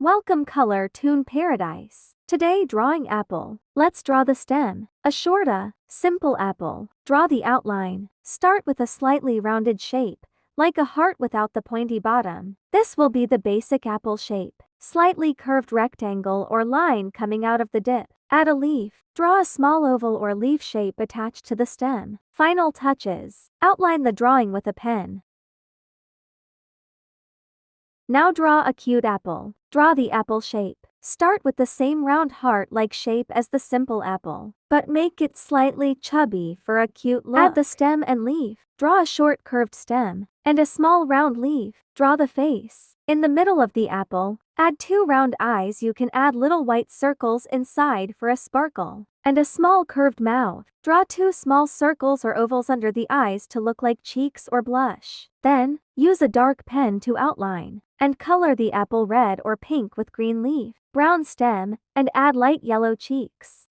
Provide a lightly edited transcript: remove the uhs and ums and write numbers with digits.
Welcome Color Toon Paradise. Today drawing apple. Let's draw the stem. A short simple apple. Draw the outline. Start with a slightly rounded shape, like a heart without the pointy bottom. This will be the basic apple shape. Slightly curved rectangle or line coming out of the dip. Add a leaf. Draw a small oval or leaf shape attached to the stem. Final touches. Outline the drawing with a pen. Now draw a cute apple. Draw the apple shape. Start with the same round heart-like shape as the simple apple, but make it slightly chubby for a cute look. Add the stem and leaf. Draw a short curved stem and a small round leaf. Draw the face. In the middle of the apple, add 2 round eyes. You can add little white circles inside for a sparkle. And a small curved mouth. Draw 2 small circles or ovals under the eyes to look like cheeks or blush. Then, use a dark pen to outline, and color the apple red or pink with green leaf, brown stem, and add light yellow cheeks.